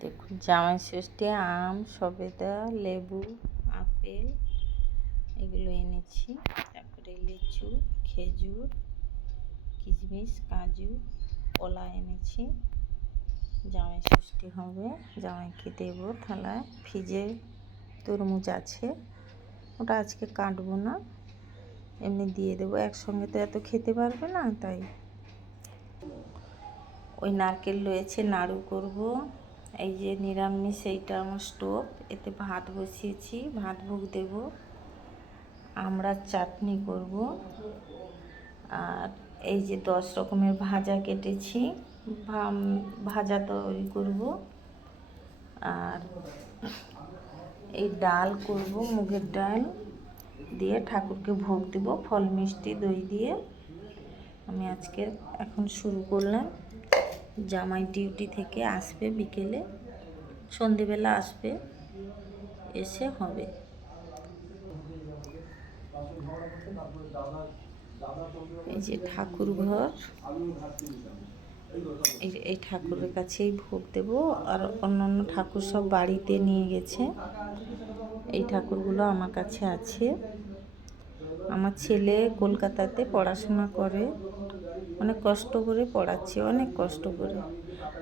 দেখুন, জামাই ষষ্ঠী, আম, সবেদা, লেবু, আপেল, এগুলো এনেছি। তারপরে লিচু, খেজুর, কিশমিশ, কাজু, কলা এনেছি। জামাই ষষ্ঠী হবে। জামাইকে দেবো থালায়। ফ্রিজে তরমুজ আছে। ওটা আজকে কাটবো না। এমনি দিয়ে দেবো। একসঙ্গে তো এত খেতে পারবে না, তাই। ওই নারকেল রয়েছে, নাড়ু করব। এই যে নিরামিষ, এইটা আমার স্টোভ। এতে ভাত বসিয়েছি। ভাত ভোগ দেব। আমরা চাটনি করব। আর এই যে দশ রকমের ভাজা কেটেছি। ভাজা তৈরি করব। আর এই ডাল করব, মুগের ডাল দিয়ে ঠাকুরকে ভোগ দেব, ফল মিষ্টি, দই দিয়ে। আমি আজকে এখন শুরু করলাম। জামাই ডিউটি থেকে আসবে বিকেলে, সন্ধেবেলা আসবে, এসে হবে। এই যে ঠাকুর ঘর, এই ঠাকুরের কাছেই ভোগ দেব, আর অন্যান্য ঠাকুর সব বাড়িতে নিয়ে গেছে। এই ঠাকুরগুলো আমার কাছে আছে। আমার ছেলে কলকাতাতে পড়াশোনা করে। অনেক কষ্ট করে পড়াচ্ছি, অনেক কষ্ট করে।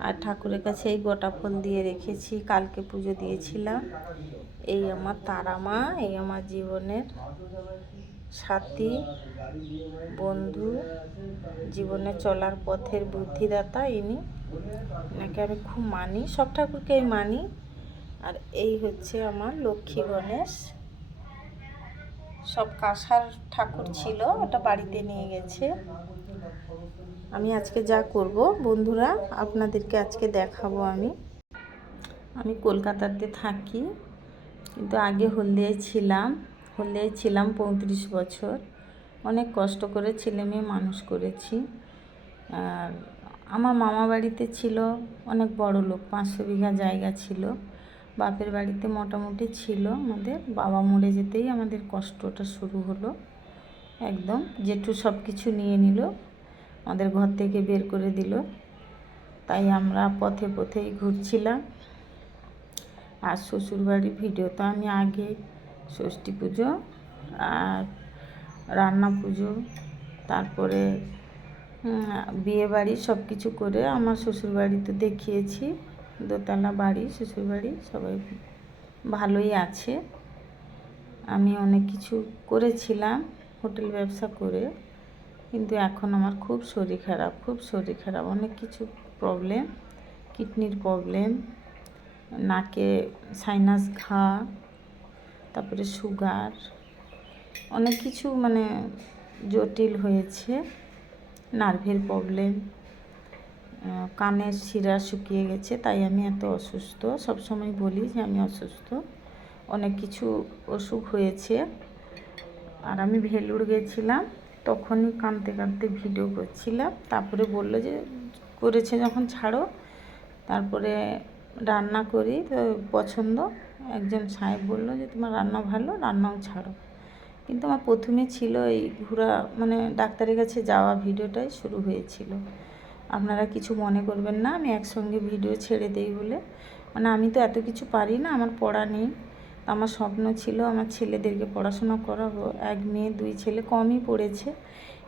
আর ঠাকুরের কাছে এই গোটা ফোন দিয়ে রেখেছি, কালকে পুজো দিয়েছিলাম। এই আমার তারা মা, এই আমার জীবনের সাথী, বন্ধু, জীবনে চলার পথের বুদ্ধিদাতা ইনি। এনাকে আমি খুব মানি, সব ঠাকুরকেই মানি। আর এই হচ্ছে আমার লক্ষ্মী গণেশ। সব কাঁসার ঠাকুর ছিল, ওটা বাড়িতে নিয়ে গেছে। আমি আজকে যা করব, বন্ধুরা, আপনাদেরকে আজকে দেখাবো আমি। আমি কলকাতাতে থাকি, কিন্তু আগে হলদিয়ায় ছিলাম। হলদিয়ায় ছিলাম পঁয়ত্রিশ বছর। অনেক কষ্ট করে ছেলে মেয়ে মানুষ করেছি। আর আমার মামা বাড়িতে ছিল অনেক বড় লোক, পাঁচশো বিঘা জায়গা ছিল। বাপের বাড়িতে মোটামুটি ছিল আমাদের। বাবা মরে যেতেই আমাদের কষ্টটা শুরু হলো। একদম জেঠু সব কিছু নিয়ে নিল। আমাদের ঘর থেকে বের করে দিল। তাই আমরা পথে পথেই ঘুরছিলাম। আর শ্বশুরবাড়ির ভিডিও তো আমি আগে, ষষ্ঠী পুজো আর রান্না পুজো, তারপরে বিয়ে বাড়ি সব কিছু করে আমার শ্বশুরবাড়িতে দেখিয়েছি। দোতলা বাড়ি, শ্বশুরবাড়ি, সবাই ভালোই আছে। আমি অনেক কিছু করেছিলাম, হোটেল ব্যবসা করে। কিন্তু এখন আমার খুব শরীর খারাপ, খুব শরীর খারাপ। অনেক কিছু প্রবলেম কিডনির প্রবলেম নাকে সাইনাস ঘা, তারপরে সুগার অনেক কিছু মানে জটিল হয়েছে। নার্ভের প্রবলেম কানের শিরা শুকিয়ে গেছে, তাই আমি এত অসুস্থ। সবসময় বলি যে আমি অসুস্থ। অনেক কিছু অসুখ হয়েছে। আর আমি ভেলুর গেছিলাম। তখনই কাঁদতে কাঁদতে ভিডিও করছিলাম। তারপরে বলল যে, করেছে যখন ছাড়ো। তারপরে রান্না করি, তো পছন্দ। একজন সাহেব বলল যে, তোমার রান্না ভালো, রান্নাও ছাড়ো। কিন্তু আমার প্রথমে ছিল এই ঘোরা মানে ডাক্তারের কাছে যাওয়া ভিডিওটাই শুরু হয়েছিল। আপনারা কিছু মনে করবেন না, আমি একসঙ্গে ভিডিও ছেড়ে দেই বলে। মানে আমি তো এত কিছু পারি না, আমার পড়া নেই। আমার স্বপ্ন ছিল আমার ছেলেদেরকে পড়াশোনা করাবো। এক মেয়ে, দুই ছেলে কমই পড়েছে।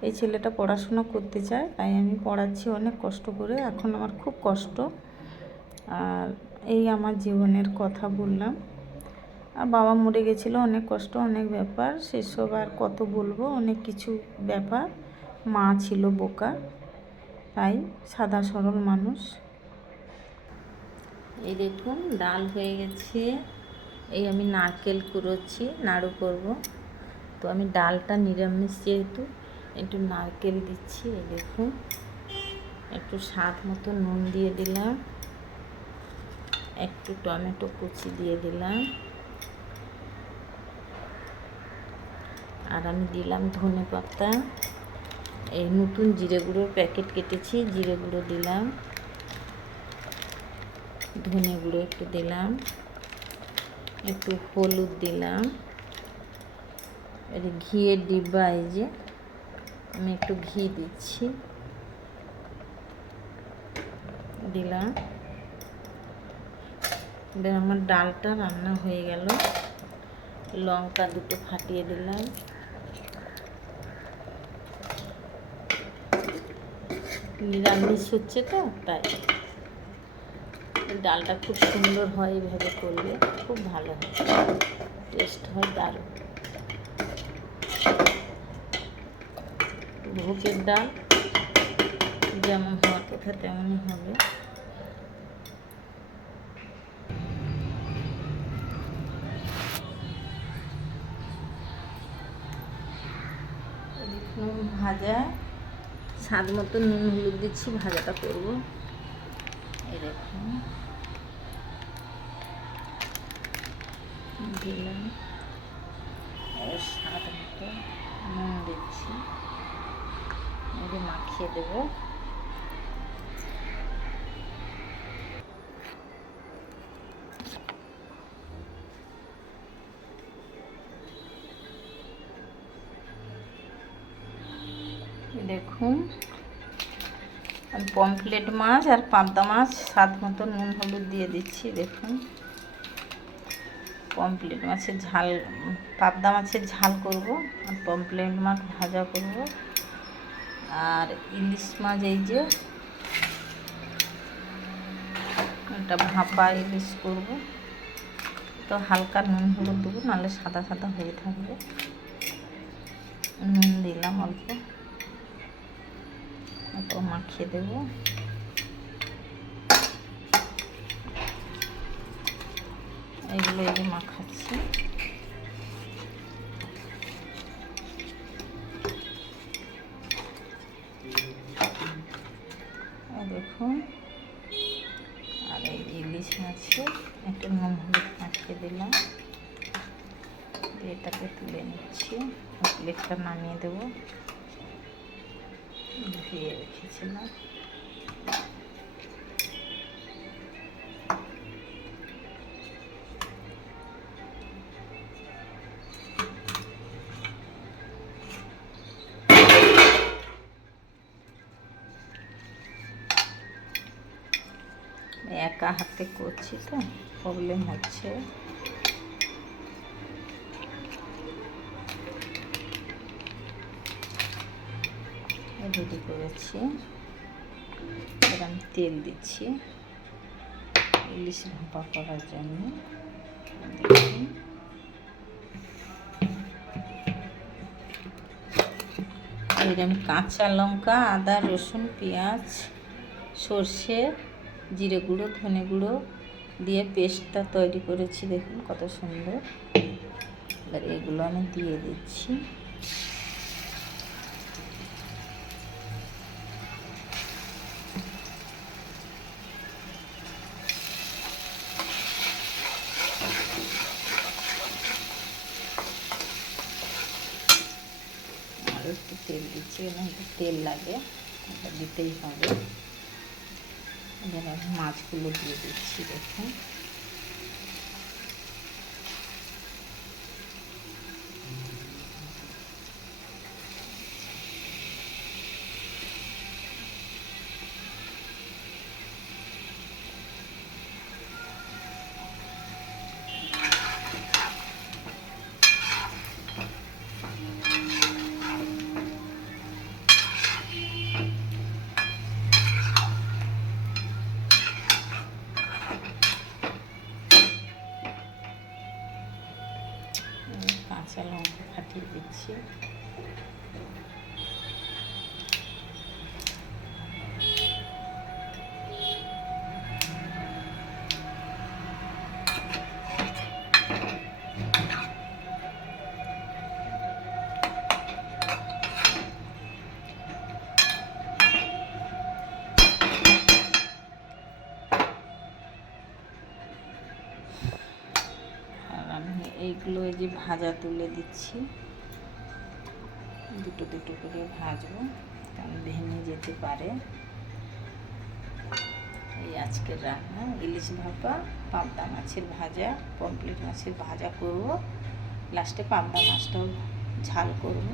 এই ছেলেটা পড়াশোনা করতে চায়, তাই আমি পড়াচ্ছি অনেক কষ্ট করে। এখন আমার খুব কষ্ট। আর এই আমার জীবনের কথা বললাম। আর বাবা মরে গেছিল, অনেক কষ্ট, অনেক ব্যাপার। সেসব আর কত বলব? অনেক কিছু ব্যাপার। মা ছিল বোকা, তাই সাদা সরল মানুষ। এই দেখুন, ডাল হয়ে গেছে। এই আমি নারকেল কুড়োচ্ছি, নাড়ু করব। তো আমি ডালটা নিরামিষ যেহেতু, একটু নারকেল দিচ্ছি, এই দেখুন। একটু স্বাদ মতো নুন দিয়ে দিলাম। একটু টমেটো কুচি দিয়ে দিলাম। আর আমি দিলাম ধনে পাতা। এই নতুন জিরে গুঁড়োর প্যাকেট কেটেছি, জিরে গুঁড়ো দিলাম। ধনে গুঁড়ো একটু দিলাম। একটু হলুদ দিলাম। এটা ঘিয়ের ডিব্বা, এই যে আমি একটু ঘি দিচ্ছি। দিলাম। এবার আমার ডালটা রান্না হয়ে গেল। লঙ্কা দুটো ফাটিয়ে দিলাম। নিরামিষ হচ্ছে তো, তাই। ডালটা খুব সুন্দর হয় এইভাবে করলে, খুব ভালো হয়। টেস্ট হয় দারুণ। ভোগের ডাল যেমন হওয়ার কথা তেমনই হবে। ভাজা, স্বাদ মতো নুন, হলুদ দিচ্ছি, ভাজাটা করব। এই দিলাম। এবার স্বাদ মতো নুন দিচ্ছি এবার মাখিয়ে দেবো। দেখুন আমি পমফ্লেট মাছ আর পাবদা মাছ স্বাদ মতো নুন হলুদ দিয়ে দিচ্ছি দেখুন। পমফ্লেট মাছের ঝাল, পাবদা মাছের ঝাল করব, আর পমফ্লেট মাছ ভাজা করব। আর ইলিশ মাছ এই যে এটা ভাপা ইলিশ করব। তো হালকা নুন হলুদ দেবো, নাহলে সাদা সাদা হয়ে থাকবে। নুন দিলাম অল্প। অল্প মাখিয়ে দেবো। এগুলো এই মাখাচ্ছি। দেখুন। আর এই ইলিশ মাছে একটু নুন হলুদ মাখিয়ে দিলাম। এটাকে তুলে নিচ্ছি। প্লেটটা নামিয়ে দেবো। ধুয়ে রেখেছিলাম। একা হাতে করছি তো প্রবলেম হচ্ছে। রেডি করেছি। এরকম তেল দিচ্ছি। ইলিশ ভাপা করার জন্য। দেখুন এর কাঁচা লঙ্কা, আদা, রসুন, পেঁয়াজ, সর্ষে জিরে গুঁড়ো, ধনে গুঁড়ো দিয়ে পেস্টটা তৈরি করেছি। দেখুন কত সুন্দর। এবার এগুলো আমি দিয়ে দিচ্ছি। একটু তেল দিচ্ছি একটু তেল লাগে দিতেই হবে। এবার মাছগুলো দিয়ে দিচ্ছি দেখুন। কাঁচা লঙ্কা ফাটিয়ে দিচ্ছি এইগুলো এই যে ভাজা তুলে দিচ্ছি। দুটো দুটো করে ভাজবো, কারণ ভেঙে যেতে পারে। এই আজকের রান্না, ইলিশ ভাপা, পাবদা মাছের ভাজা পমপ্লেট মাছের ভাজা করব। লাস্টে পাবদা মাছটাও ঝাল করব।